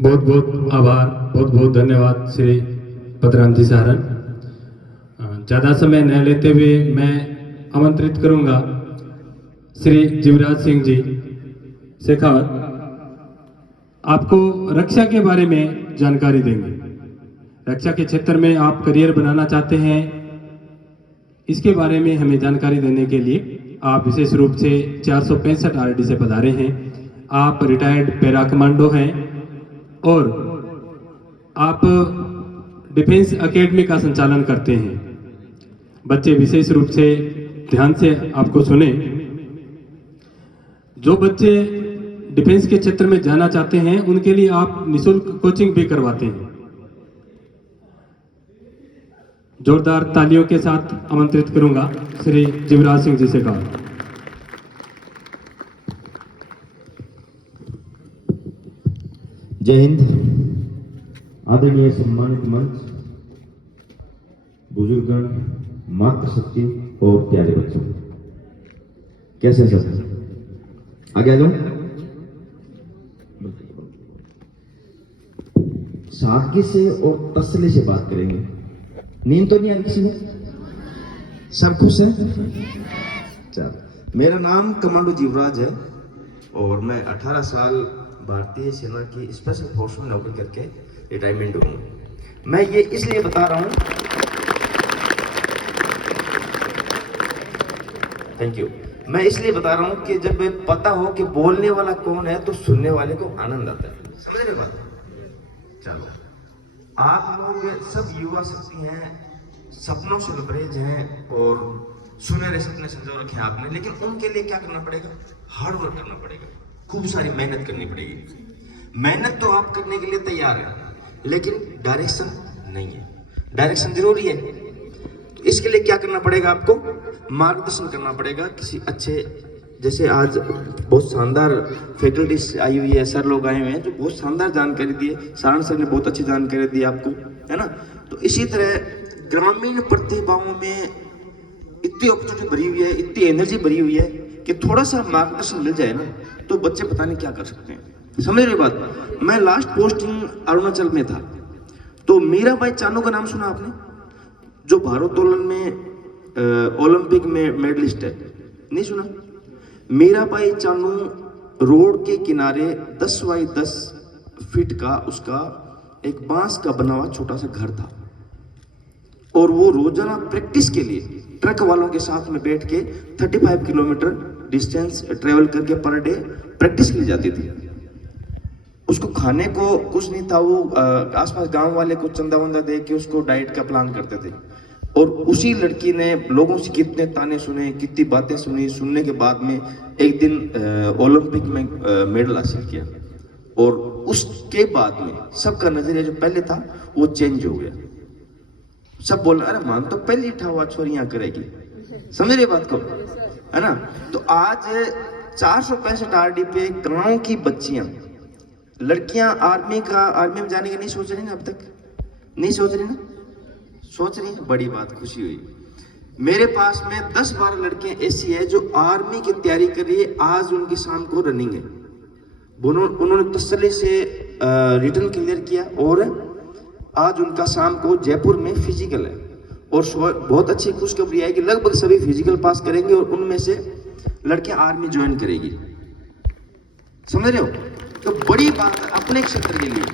बहुत बहुत आभार, बहुत बहुत धन्यवाद श्री पतराम जी सारन। ज़्यादा समय न लेते हुए मैं आमंत्रित करूंगा श्री जीवराज सिंह जी शेखावत, आपको रक्षा के बारे में जानकारी देंगे। रक्षा के क्षेत्र में आप करियर बनाना चाहते हैं, इसके बारे में हमें जानकारी देने के लिए आप विशेष रूप से 465 आरडी से पधारे हैं। आप रिटायर्ड पैरा कमांडो हैं और आप डिफेंस एकेडमी का संचालन करते हैं। बच्चे विशेष रूप से ध्यान से आपको सुने। जो बच्चे डिफेंस के क्षेत्र में जाना चाहते हैं उनके लिए आप निःशुल्क कोचिंग भी करवाते हैं। जोरदार तालियों के साथ आमंत्रित करूंगा श्री जीवराज सिंह जी से कहा। जय हिंद। आदरणीय सम्मानित मंच, बुजुर्गगण, मातृशक्ति और प्यारे बच्चों, कैसे सब आगे आ जाओ। सादगी से और तसल्ली से बात करेंगे। नींद तो नहीं आई किसी को? सब खुश है? चल, मेरा नाम कमांडो जीवराज है और मैं 18 साल भारतीय सेना की स्पेशल फोर्स में नौकरी करके रिटायरमेंट हूँ। मैं ये इसलिए बता रहा हूँ, थैंक यू, मैं इसलिए बता रहा हूँ कि जब पता हो कि बोलने वाला कौन है तो सुनने वाले को आनंद आता है। समझ रहे बात? चलो, आप लोग सब युवा शक्ति हैं, सपनों से लबरेज हैं और सुनहरे सपने संजो रखे हैं आपने, लेकिन उनके लिए क्या करना पड़ेगा? हार्ड वर्क करना पड़ेगा, खूब सारी मेहनत करनी पड़ेगी। मेहनत तो आप करने के लिए तैयार हैं, लेकिन डायरेक्शन नहीं है। डायरेक्शन जरूरी है, तो इसके लिए क्या करना पड़ेगा? आपको मार्गदर्शन करना पड़ेगा किसी अच्छे, जैसे आज बहुत शानदार फैकल्टीज आई हुई है, सर लोग आए हुए हैं जो बहुत शानदार जानकारी दी है। सारण सर ने बहुत अच्छी जानकारी दी आपको, है ना? तो इसी तरह ग्रामीण प्रतिभाओं में इतनी अपॉर्चुनिटी भरी हुई है, इतनी एनर्जी भरी हुई है कि थोड़ा सा मार्गदर्शन मिल जाए ना तो बच्चे पता नहीं क्या कर सकते हैं। समझ रहे बात? मैं लास्ट पोस्टिंग अरुणाचल में था, तो मीराबाई चानू का नाम सुना आपने? जो भारोत्तोलन में ओलंपिक में मेडलिस्ट है, नहीं सुना? मीराबाई चानू रोड के किनारे 10 बाई 10 फीट का उसका एक बांस का बना हुआ छोटा सा घर था और वो रोजाना प्रैक्टिस के लिए ट्रक वालों के साथ में बैठ के 35 किलोमीटर डिस्टेंस ट्रेवल करके पर डे प्रैक्टिस के लिए जाती थी। उसको खाने को कुछ नहीं था, वो आसपास गांव वाले कुछ चंदा वंदा दे के उसको डाइट का प्लान करते थे। और उसी लड़की ने लोगों से कितने ताने सुने, कितनी बातें सुनी, सुनने के बाद में एक दिन ओलंपिक में मेडल हासिल किया। और उसके बाद में सबका नजरिया जो पहले था वो चेंज हो गया। सब बोल अरे मान तो पहले था, वो छोरियां करेगी। समझ रहे बात को, है ना? तो आज 465 आरडी पे गांव की बच्चियां, लड़कियां आर्मी में जाने का नहीं सोच रही ना? अब तक नहीं सोच रही ना? सोच रही है, बड़ी बात, खुशी हुई। मेरे पास में 10-12 लड़कियां ऐसी है जो आर्मी की तैयारी कर रही है। आज उनकी शाम को रनिंग है, उन्होंने तसल्ली से रिटर्न क्लियर किया और आज उनका शाम को जयपुर में फिजिकल है। और बहुत अच्छी खुशखबरी है कि लगभग सभी फिजिकल पास करेंगे और उनमें से लड़कियां आर्मी ज्वाइन करेगी। समझ रहे हो? तो बड़ी बात है अपने क्षेत्र के लिए,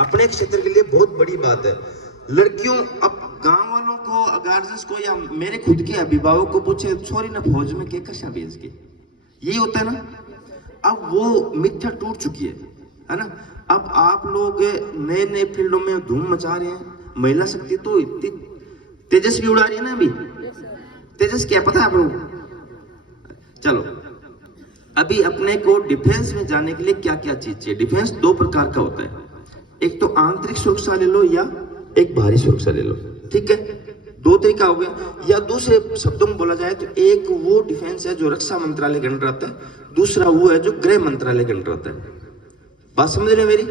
अपने क्षेत्र के लिए बहुत बड़ी बात है। लड़कियों, अब गांव वालों को, गार्जियंस को या मेरे खुद के अभिभावक को पूछे, छोरी ना फौज में के कशा भेज के, यही होता है ना? अब वो मिथ्या टूट चुकी है ना? अब आप लोग नए नए फील्डों में धूम मचा रहे हैं। महिला शक्ति तो इतनी तेजस्वी उड़ा रही है ना। अभी तेजस क्या पता है आप लोग? चलो, अभी अपने को डिफेंस में जाने के लिए क्या क्या चीज चाहिए? डिफेंस 2 प्रकार का होता है, एक तो आंतरिक सुरक्षा ले लो या एक बाहरी सुरक्षा ले लो, ठीक है? 2 तरीका हो गया। या दूसरे शब्दों में बोला जाए तो एक वो डिफेंस है जो रक्षा मंत्रालय के अंडर आता है, दूसरा वो है जो गृह मंत्रालय के अंडर आता है। बात समझ रहे मेरी?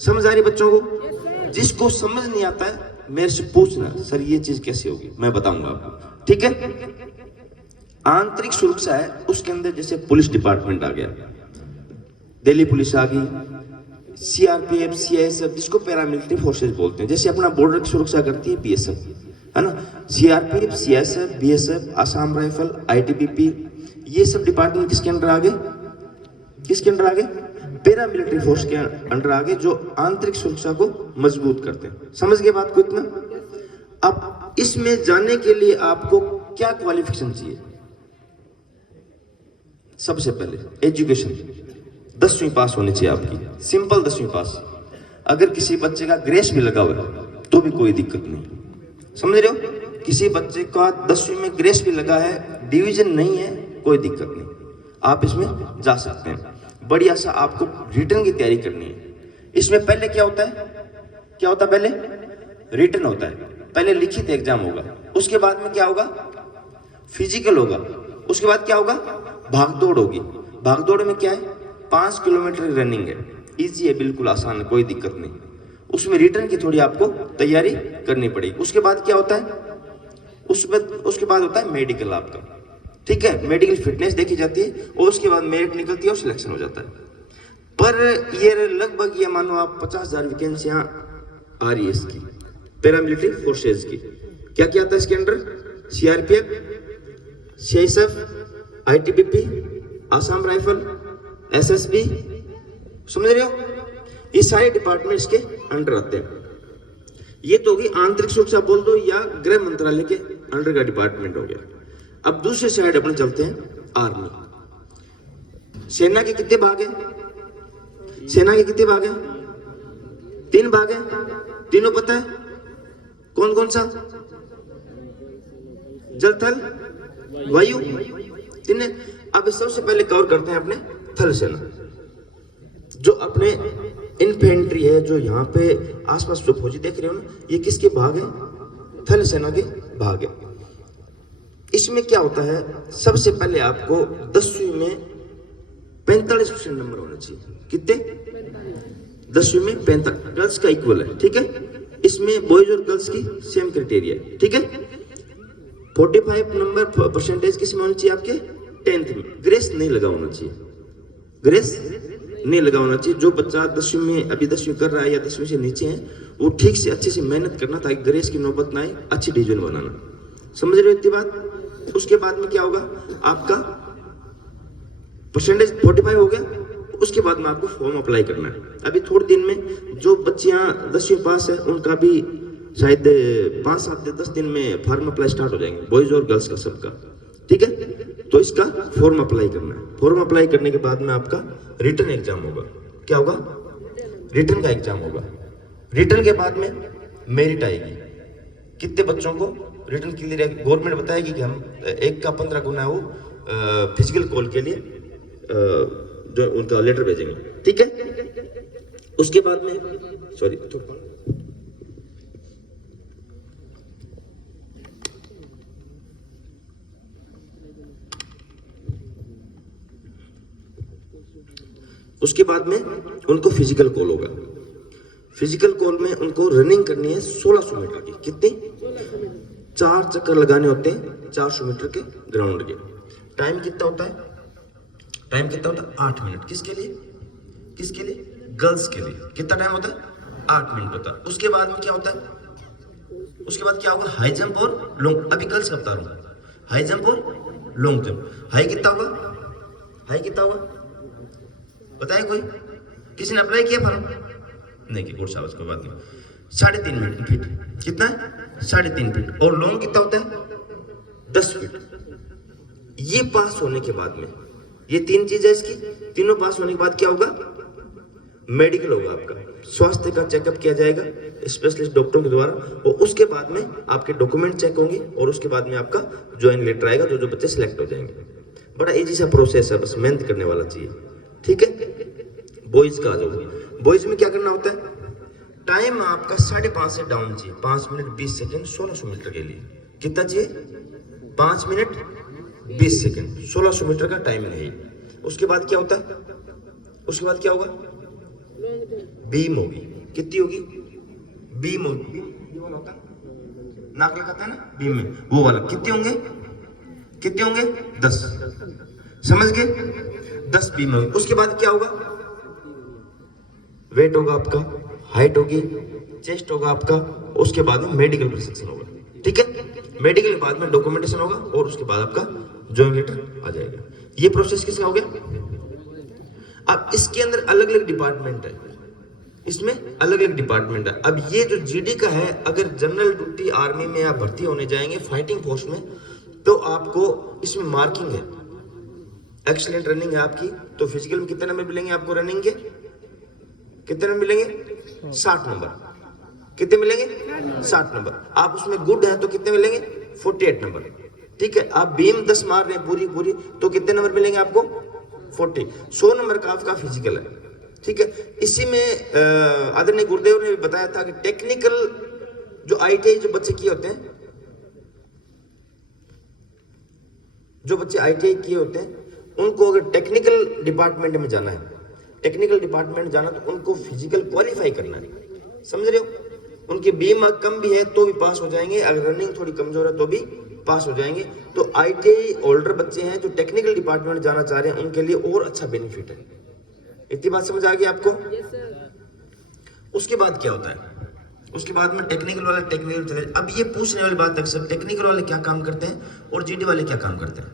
समझ आ रही बच्चों को? जिसको समझ नहीं आता है मेरे से पूछना, सर ये चीज कैसे होगी, मैं बताऊंगा आपको, ठीक है? आंतरिक सुरक्षा है, उसके अंदर जैसे पुलिस डिपार्टमेंट आ गया, दिल्ली पुलिस आ गई, सीआरपीएफ, सीआईएसएफ, जिसको पैरामिलिट्री फोर्सेस बोलते हैं, जैसे अपना बॉर्डर की सुरक्षा करती है बीएसएफ, है ना, CRPF, CISF, BSF, Assam rifle, ITBP, ये सब डिपार्टमेंट किसके अंडर आ गए? किसके अंडर आ गए? पैरामिलिट्री फोर्स के अंडर आ गए, जो आंतरिक सुरक्षा को मजबूत करते हैं। समझ गए बात को इतना? अब इसमें जाने के लिए आपको क्या क्वालिफिकेशन चाहिए? सबसे पहले एजुकेशन 10वीं पास होनी चाहिए आपकी, सिंपल 10वीं पास। अगर किसी बच्चे का ग्रेस भी लगा हुआ है तो भी कोई दिक्कत नहीं, समझ रहे हो? किसी बच्चे का 10वीं में ग्रेस भी लगा है, डिवीजन नहीं है, कोई दिक्कत नहीं, आप इसमें जा सकते हैं। बढ़िया सा आपको रिटर्न की तैयारी करनी है। इसमें पहले क्या होता है? क्या होता है? पहले रिटर्न होता है, पहले लिखित एग्जाम होगा, उसके बाद में क्या होगा? फिजिकल होगा, उसके बाद क्या होगा? भागदौड़ होगी। भागदौड़ में क्या है? 5 किलोमीटर रनिंग है, इजी है, बिल्कुल आसान है, कोई दिक्कत नहीं। उसमें रिटर्न की थोड़ी आपको तैयारी करनी पड़ेगी। उसके बाद क्या होता है? उसके बाद होता है मेडिकल आपका, ठीक है, मेडिकल फिटनेस देखी जाती है और उसके बाद मेरिट निकलती है और सिलेक्शन हो जाता है। पर ये लगभग ये मानो आप 50,000 वैकेंसियां आ रही है इसकी, पैरामिलिट्री फोर्सेज की। क्या क्या आता है इसके under? CRPF, CISF, ITBP, Assam rifle, SSB, समझ रहे हो? ये सारे डिपार्टमेंट इसके अंडर आते हैं। ये तो होगी आंतरिक सुरक्षा बोल दो या गृह मंत्रालय के अंडर का डिपार्टमेंट हो गया। अब दूसरे साइड अपने चलते हैं, आर्मी। सेना के कितने भाग हैं? सेना के कितने भाग हैं? 3 भाग हैं। तीनों पता है? कौन कौन सा? जल, थल, वायु, तीन। अब सबसे पहले कवर करते हैं अपने थल सेना, जो अपने इन्फेंट्री है, जो यहाँ पे आसपास जो फौजी देख रहे हो ना, ये किसके भाग है? थल सेना के भाग है। इसमें क्या होता है? सबसे पहले आपको 10वीं में 45% नंबर होना चाहिए। कितने? 10वीं में 45, गर्ल्स का इक्वल है, ठीक है। इसमें बॉयज और गर्ल्स की सेम क्राइटेरिया है, ठीक है। 45 नंबर परसेंटेज किसमें होना चाहिए? आपके 10th में। ग्रेस नहीं लगा होना चाहिए, ग्रेस नहीं लगा होना चाहिए। जो बच्चा 10वीं में अभी 10वीं कर रहा है या 10वीं से नीचे है, वो ठीक से अच्छे से मेहनत करना ताकि ग्रेस की नौबत ना आए, अच्छी डिवीजन बनाना। समझ रहे हो इतनी बात? उसके बाद में क्या होगा? आपका परसेंटेज 45 हो गया, उसके बाद में आपको फॉर्म अप्लाई करना है। अभी थोड़े दिन में जो बच्चियां 10वीं पास है, उनका भी शायद 5-7 10 दिन में फॉर्म अप्लाई स्टार्ट हो जाएंगे, बॉयज और गर्ल्स का सबका, ठीक है। तो इसका फॉर्म अप्लाई करना है। फॉर्म अप्लाई करने के बाद में आपका रिटर्न एग्जाम होगा। क्या होगा? रिटर्न का एग्जाम होगा। रिटर्न के बाद में मेरिट आएगी, कितने बच्चों को रिटर्न क्लियर है, गवर्नमेंट बताएगी कि हम 1 का 15 गुना है वो फिजिकल कॉल के लिए जो उनका लेटर भेजेंगे, ठीक है। उसके बाद में सॉरी उसके बाद में उनको फिजिकल कॉल होगा। फिजिकल कॉल में उनको रनिंग करनी है 1600 मीटर की। कितनी? 4 चक्कर लगाने होते हैं 400 मीटर के ग्राउंड के। टाइम कितना होता है? टाइम कितना होता है? 8 मिनट। किसके लिए? किसके लिए? गर्ल्स के लिए। कितना टाइम होता है? 8 मिनट होता है। उसके बाद में क्या होता है? उसके बाद क्या होगा? हाई जंप और लॉन्ग। अभी गर्ल्स का बता रहा हूँ, हाई जंप और लॉन्ग जंप। हाई कितना होगा? हाई कितना होगा बताए कोई? किसी ने अप्लाई किया फॉर्म? नहीं किया, गुड शाबाश, कोई बात नहीं। 3.5 फीट। कितना है? 3.5 फीट। और लॉन्ग कितना होता है? 10 फीट। ये पास होने के बाद में, ये 3 चीजें इसकी, तीनों पास होने के बाद क्या होगा? मेडिकल होगा आपका। स्वास्थ्य का चेकअप किया जाएगा स्पेशलिस्ट डॉक्टरों के द्वारा, और उसके बाद में आपके डॉक्यूमेंट चेक होंगे, और उसके बाद में आपका ज्वाइन लेटर आएगा, जो बच्चे सिलेक्ट हो जाएंगे। बड़ा इजी सा प्रोसेस है, बस मेहनत करने वाला चाहिए, ठीक है। बॉयज का आ जाओ। बॉयज में क्या करना होता है? टाइम आपका 5.5 से डाउन चाहिए। 5 मिनट 20 सेकंड 1600 मीटर के लिए। कितना चाहिए? 5 मिनट 20 सेकंड 1600 मीटर का टाइम है। उसके बाद क्या होता है? उसके बाद क्या होगा? बीम होगी। कितनी होगी? बीम होगी। नाक लगाता है ना बीम में, वो वाला। कितने होंगे? कितने होंगे? 10। समझ गए? 10 बीम होगी। उसके बाद क्या होगा? वेट होगा आपका, हाइट होगी, चेस्ट होगा आपका, उसके बाद में मेडिकल प्रिस्क्रिप्शन होगा, ठीक है। मेडिकल के बाद में डॉक्यूमेंटेशन होगा और उसके बाद आपका जॉइनिंग लेटर आ जाएगा। ये प्रोसेस किसका हो गया। अब इसके अंदर अलग अलग डिपार्टमेंट है, इसमें अलग अलग डिपार्टमेंट है। अब ये जो जीडी का है, अगर जनरल ड्यूटी आर्मी में आप भर्ती होने जाएंगे फाइटिंग फोर्स में, तो आपको इसमें मार्किंग है, एक्सीलेंट रनिंग है आपकी, तो फिजिकल में कितने नंबर मिलेंगे आपको रनिंग के, कितने नंबर मिलेंगे 60 नंबर, कितने मिलेंगे 60 नंबर। आप उसमें गुड हैं तो कितने मिलेंगे 48 नंबर, ठीक है। आप बीम 10 मार रहे हैं पूरी पूरी तो कितने नंबर मिलेंगे आपको 40, 100 नंबर का आपका फिजिकल है, ठीक है। इसी में आदरणीय गुरुदेव ने भी बताया था कि टेक्निकल जो आईटीआई जो बच्चे किए होते हैं, जो बच्चे आईटीआई किए होते हैं, उनको अगर टेक्निकल डिपार्टमेंट में जाना है, टेक्निकल डिपार्टमेंट जाना तो उनको फिजिकल क्वालिफाई करना है, समझ रहे हो। उनकी बीम कम भी है तो भी पास हो जाएंगे, अगर रनिंग थोड़ी कमजोर है तो भी पास हो जाएंगे। तो आईटीआई होल्डर बच्चे हैं जो टेक्निकल डिपार्टमेंट जाना चाह रहे हैं, उनके लिए और अच्छा बेनिफिट है। इतनी बात समझ आ गई आपको। उसके बाद क्या होता है, उसके बाद में टेक्निकल वाला टेक्निकल चले। अब ये पूछने वाली बात अक्सर, टेक्निकल वाले क्या काम करते हैं और जीडी वाले क्या काम करते हैं,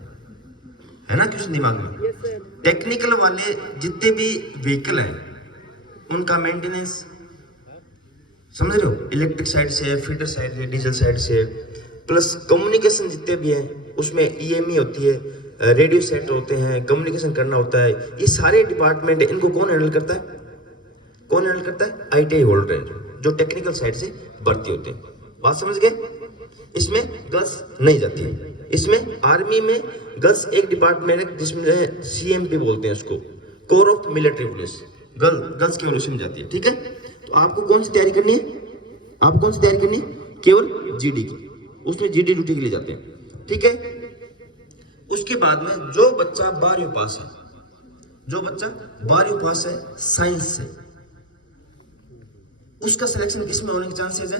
है ना क्वेश्चन दिमाग में। टेक्निकल वाले जितने भी व्हीकल हैं उनका मेंटेनेंस, समझ रहे हो, इलेक्ट्रिक साइड से, फीडर साइड से, डीजल साइड से, प्लस कम्युनिकेशन जितने भी हैं उसमें ईएमई होती है, रेडियो सेट होते हैं, कम्युनिकेशन करना होता है, ये सारे डिपार्टमेंट है, इनको कौन हैंडल करता है, कौन हैंडल करता है, आईटीआई होल्डर है जो टेक्निकल साइड से भर्ती होते हैं। बात समझ गए। इसमें गर्ल्स नहीं जाती है। इसमें आर्मी में गर्ल्स एक डिपार्टमेंट है जिसमें सीएमपी बोलते हैं उसको, core of military police, girls केवल उसमें जाती है, ठीक है। तो आपको कौन सी तैयारी करनी है, आपको कौन सी तैयारी करनी है, केवल जीडी की, उसमें जीडी ड्यूटी के लिए जाते हैं, ठीक है। उसके बाद में जो बच्चा 12वीं पास है, जो बच्चा 12वीं पास है साइंस से, उसका सिलेक्शन किस में होने के चांसेस है,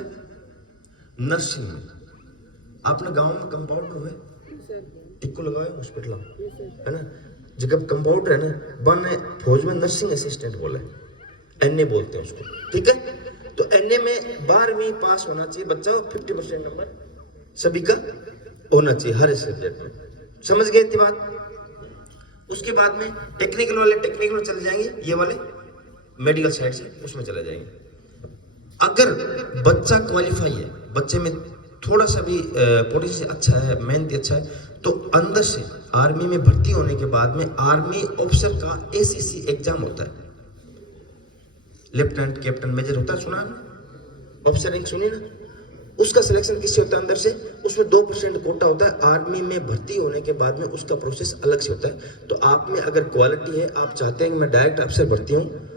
नर्सिंग में। आपने गांव में कंपाउंडर हुए, टिक्को लगाए हॉस्पिटल, है ना, जब कंपाउंडर है ना, बन फौज में नर्सिंग असिस्टेंट बोला है, एनए बोलते हैं उसको, ठीक है। तो एनए में 12वीं पास होना चाहिए बच्चा, 50% नंबर सभी का होना चाहिए हर सब्जेक्ट में, समझ गए इतनी बात। उसके बाद में टेक्निकल वाले टेक्निकल में चले जाएंगे, ये वाले मेडिकल साइड से उसमें चले जाएंगे। अगर बच्चा क्वालिफाई है, बच्चे में थोड़ा सा भी पोटेंशियल अच्छा है, मेहनती अच्छा है, तो अंदर से आर्मी में भर्ती होने के बाद में आर्मी ऑफिसर का एसीसी एग्जाम होता है, लेफ्टिनेंट कैप्टन मेजर होता है, सुना ऑफिसर रैंक सुनी ना, उसका सिलेक्शन किससे होता है अंदर से, उसमें 2% कोटा होता है। आर्मी में भर्ती होने के बाद में उसका प्रोसेस अलग से होता है। तो आप में अगर क्वालिटी है, आप चाहते हैं कि मैं डायरेक्ट अफसर भर्ती हूँ,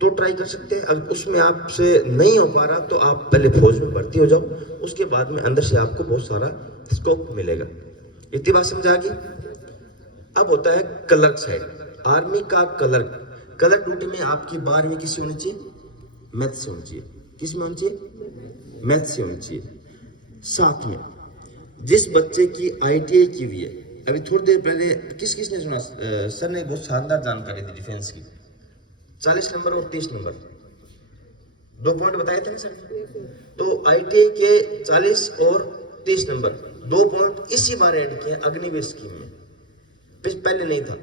तो ट्राई कर सकते हैं। अगर उसमें आपसे नहीं हो पा रहा तो आप पहले फौज में भर्ती हो जाओ, उसके बाद में अंदर से आपको बहुत सारा स्कोप मिलेगा। इतनी बात समझ आ गई। अब होता है क्लर्क साइड, आर्मी का क्लर्क। क्लर्क ड्यूटी में आपकी 12वीं किससे होनी चाहिए, मैथ से होनी चाहिए। किस में होनी चाहिए, मैथ से होनी चाहिए। साथ में जिस बच्चे की आईटीआई की हुई है, अभी थोड़ी देर पहले किस किसने सुना, सर ने बहुत शानदार जानकारी दी डिफेंस की, 40 नंबर और 30 नंबर 2 पॉइंट बताए थे ना सर। तो आईटीआई के 40 और 30 नंबर 2 पॉइंट इसी बार ऐड किए अग्निवीर स्कीम में, पहले नहीं था,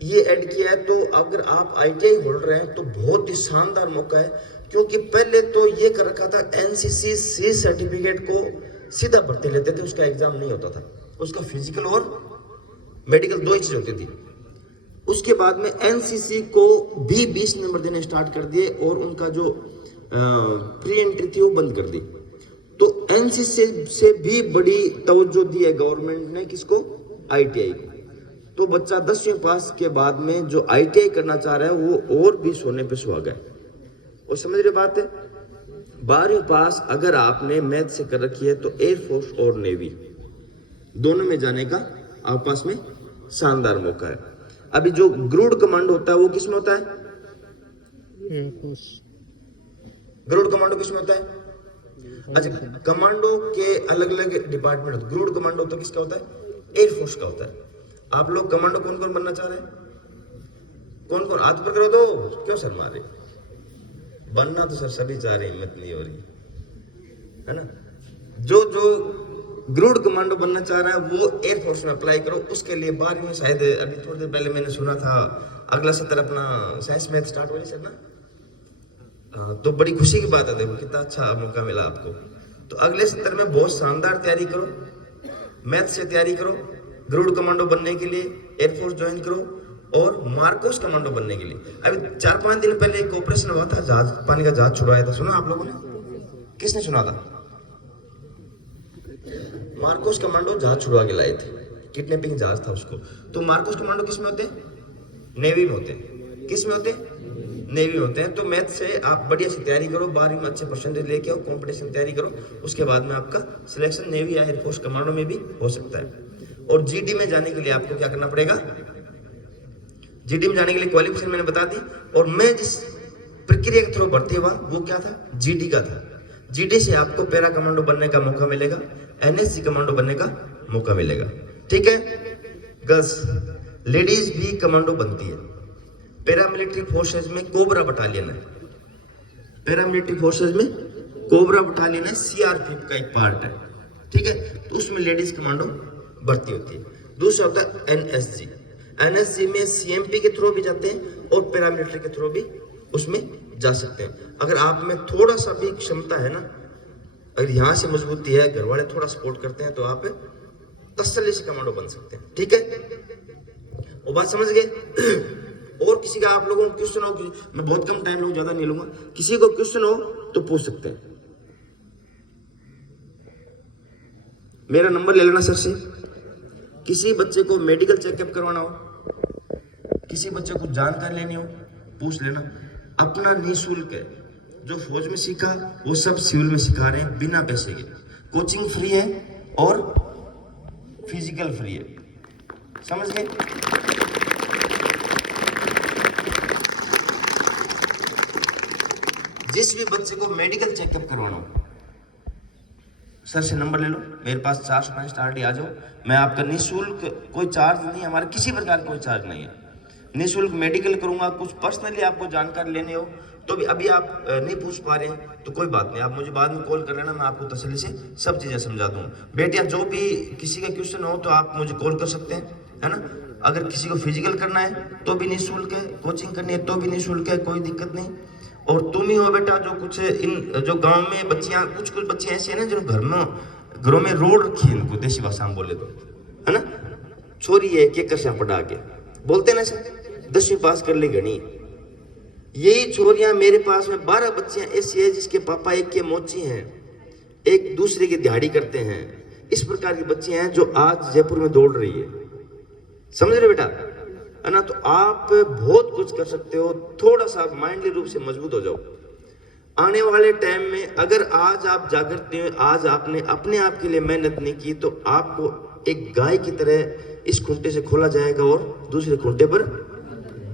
ये ऐड किया है। तो अगर आप आईटीआई होल्डर हैं तो बहुत ही शानदार मौका है, क्योंकि पहले तो ये कर रखा था एनसीसी सी सर्टिफिकेट को सीधा भर्ती लेते थे, उसका एग्जाम नहीं होता था, उसका फिजिकल और मेडिकल 2 ही चीज होती थी। उसके बाद में एनसीसी को भी 20 नंबर देने स्टार्ट कर दिए और उनका जो प्री एंट्री थी वो बंद कर दी। तो एनसीसी से भी बड़ी तवज्जो दी है गवर्नमेंट ने, किसको, आईटीआई को। तो बच्चा 10वीं पास के बाद में जो आईटीआई करना चाह रहा है वो और भी सोने पे सुहागा है। और समझ रहे बात है, 12वीं पास अगर आपने मैथ से कर रखी है तो एयरफोर्स और नेवी दोनों में जाने का आप पास में शानदार मौका है। अभी जो ग्रुड कमांडो होता है वो किसमें होता है, एयरफोर्स। ग्रुड कमांडो किसमें होता है, अच्छा, कमांडो के अलग अलग डिपार्टमेंट होते हैं। ग्रुड कमांडो तो किसका होता है, एयरफोर्स का होता है। आप लोग कमांडो कौन कौन बनना चाह रहे हैं, कौन कौन हाथ पर करो, तो क्यों सर मारे, बनना तो सर सभी चाह रहे हैं, हिम्मत नहीं हो रही है ना। जो जो गरुड़ कमांडो बनना चाह रहा है वो एयरफोर्स में अप्लाई करो। उसके लिए 12वीं में शायद अभी थोड़ी देर पहले मैंने सुना था अगला सत्र अपना साइंस मैथ स्टार्ट हो रही है ना। तो बड़ी खुशी की बात है, देखो कितना अच्छा मौका मिला आपको। तो अगले सत्र में बहुत शानदार तैयारी करो, मैथ से तैयारी करो, गरुड़ कमांडो बनने के लिए एयरफोर्स ज्वाइन करो और मार्कोस कमांडो बनने के लिए। अभी 4-5 दिन पहले एक ऑपरेशन हुआ था, जहाज पानी का जहाज छुड़वाया था, सुना आप लोगों ने? किसने सुना था? मार्कोस कमांडो जहाज छुड़वा के लाए थे, किडनैपिंग जहाज था उसको। तो मार्कोस कमांडो किस में होते हैं? नेवी में होते हैं। किस में होते हैं? नेवी में होते हैं। तो मैथ से आप बढ़िया से तैयारी करो, 12वीं में अच्छे परसेंटेज लेके आओ, कंपटीशन तैयारी करो, उसके बाद में आपका सिलेक्शन नेवी या एयरफोर्स कमांडो में भी हो सकता है। और जीडी में जाने के लिए आपको क्या करना पड़ेगा? जीडी में जाने के लिए क्वालिफिकेशन मैंने बता दी। और मैं जिस प्रक्रिया के थ्रू भर्ती हुआ वो क्या था? जीडी का था। जीडी से आपको पैरा कमांडो बनने का मौका मिलेगा, एनएसजी कमांडो बनने का मौका मिलेगा। ठीक है गर्ल्स, लेडीज भी कमांडो बनती है। पैरामिलिट्री फोर्सेज में कोबरा बटालियन है, पैरामिलिट्री फोर्सेज में कोबरा बटालियन है, सीआरपीएफ का एक पार्ट है। ठीक है, तो उसमें लेडीज कमांडो भर्ती होती है। दूसरा होता है एनएसजी। एनएसजी में सीएमपी के थ्रू भी जाते हैं और पैरामिलिट्री के थ्रू भी उसमें जा सकते हैं। अगर आप में थोड़ा सा भी क्षमता है ना, अगर यहाँ से मजबूती है, घर वाले थोड़ा सपोर्ट करते हैं, तो आप तसल्ली से कमांडो बन सकते हैं। ठीक है, वो बात समझ गए? और किसी का आप लोगों को क्वेश्चन हो, मैं बहुत कम टाइम लूंगा, ज्यादा नहीं लूंगा, किसी को क्वेश्चन हो तो पूछ सकते हैं। मेरा नंबर ले लेना सर से। किसी बच्चे को मेडिकल चेकअप करवाना हो, किसी बच्चे को जानकारी लेनी हो, पूछ लेना। अपना निःशुल्क है, जो फौज में सीखा वो सब सिविल में सिखा रहे हैं बिना पैसे के। कोचिंग फ्री है और फिजिकल फ्री है, समझ गए? जिस भी बच्चे को मेडिकल चेकअप करवाना हो, सर से नंबर ले लो, मेरे पास 405 RD आ जाओ। मैं आपका निःशुल्क, कोई चार्ज नहीं, हमारे किसी प्रकार कोई चार्ज नहीं है, निःशुल्क मेडिकल करूंगा। कुछ पर्सनली आपको जानकारी लेनी हो तो भी अभी आप नहीं पूछ पा रहे हैं तो कोई बात नहीं, आप मुझे बाद में कॉल कर लेना, मैं आपको तसल्ली से सब चीजें समझा दूंगा। बेटिया, जो भी किसी का क्वेश्चन हो तो आप मुझे कॉल कर सकते हैं, है ना। अगर किसी को फिजिकल करना है तो भी निःशुल्क है, कोचिंग करनी है तो भी निःशुल्क है, कोई दिक्कत नहीं। और तुम ही हो बेटा जो कुछ इन जो गांव में बच्चियां, कुछ ऐसी है ना जो घरों में रोड रखी है, इनको देसी भाषा में बोले तो, है ना। छोरी है के कशा पढ़ा के बोलते ना सर, 10वीं पास कर ली घनी। यही छोरियां मेरे पास में 12 बच्चियां ऐसी है जिसके पापा एक के मोची हैं, एक दूसरे की दिहाड़ी करते हैं। इस प्रकार की बच्चियां हैं जो आज जयपुर में दौड़ रही है, समझ रहे बेटा, है ना। तो आप बहुत कुछ कर सकते हो, थोड़ा सा माइंडली रूप से मजबूत हो जाओ। आने वाले टाइम में अगर आज आप जागृत नहीं, आज आपने अपने आप के लिए मेहनत नहीं की, तो आपको एक गाय की तरह इस खूंटे से खोला जाएगा और दूसरे खूंटे पर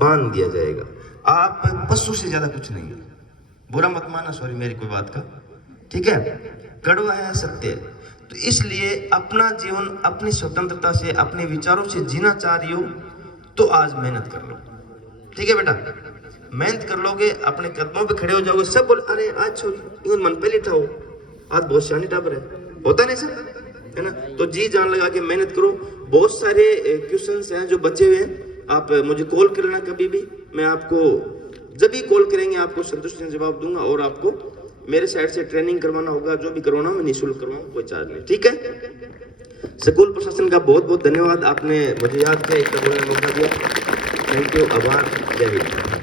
बांध दिया जाएगा। आप पशु से ज्यादा कुछ नहीं है, बुरा मत माना, सॉरी मेरी कोई बात का, ठीक है। कड़वा है सत्य है, तो इसलिए अपना जीवन अपनी स्वतंत्रता से, अपने विचारों से जीना चाह रही हो तो आज मेहनत कर लो, ठीक है बेटा। मेहनत कर लोगे, अपने कदमों पे खड़े हो जाओगे, सब बोल अरे आज छोड़ मन पे लिटाओ, आज बहुत शानी टाबर है, होता नहीं सर, है ना। तो जी जान लगा के मेहनत करो। बहुत सारे क्वेश्चंस हैं जो बचे हुए हैं, आप मुझे कॉल कर लेना कभी भी, मैं आपको जब भी कॉल करेंगे आपको संतुष्ट से जवाब दूंगा। और आपको मेरे साइड से ट्रेनिंग करवाना होगा, जो भी करवाना मैं निःशुल्क करवाऊंगा, कोई चार्ज नहीं, ठीक है। स्कूल प्रशासन का बहुत बहुत धन्यवाद, आपने मुझे याद किया, इतना बोलने का मौका दिया। थैंक यू, आभार, जय हिंद।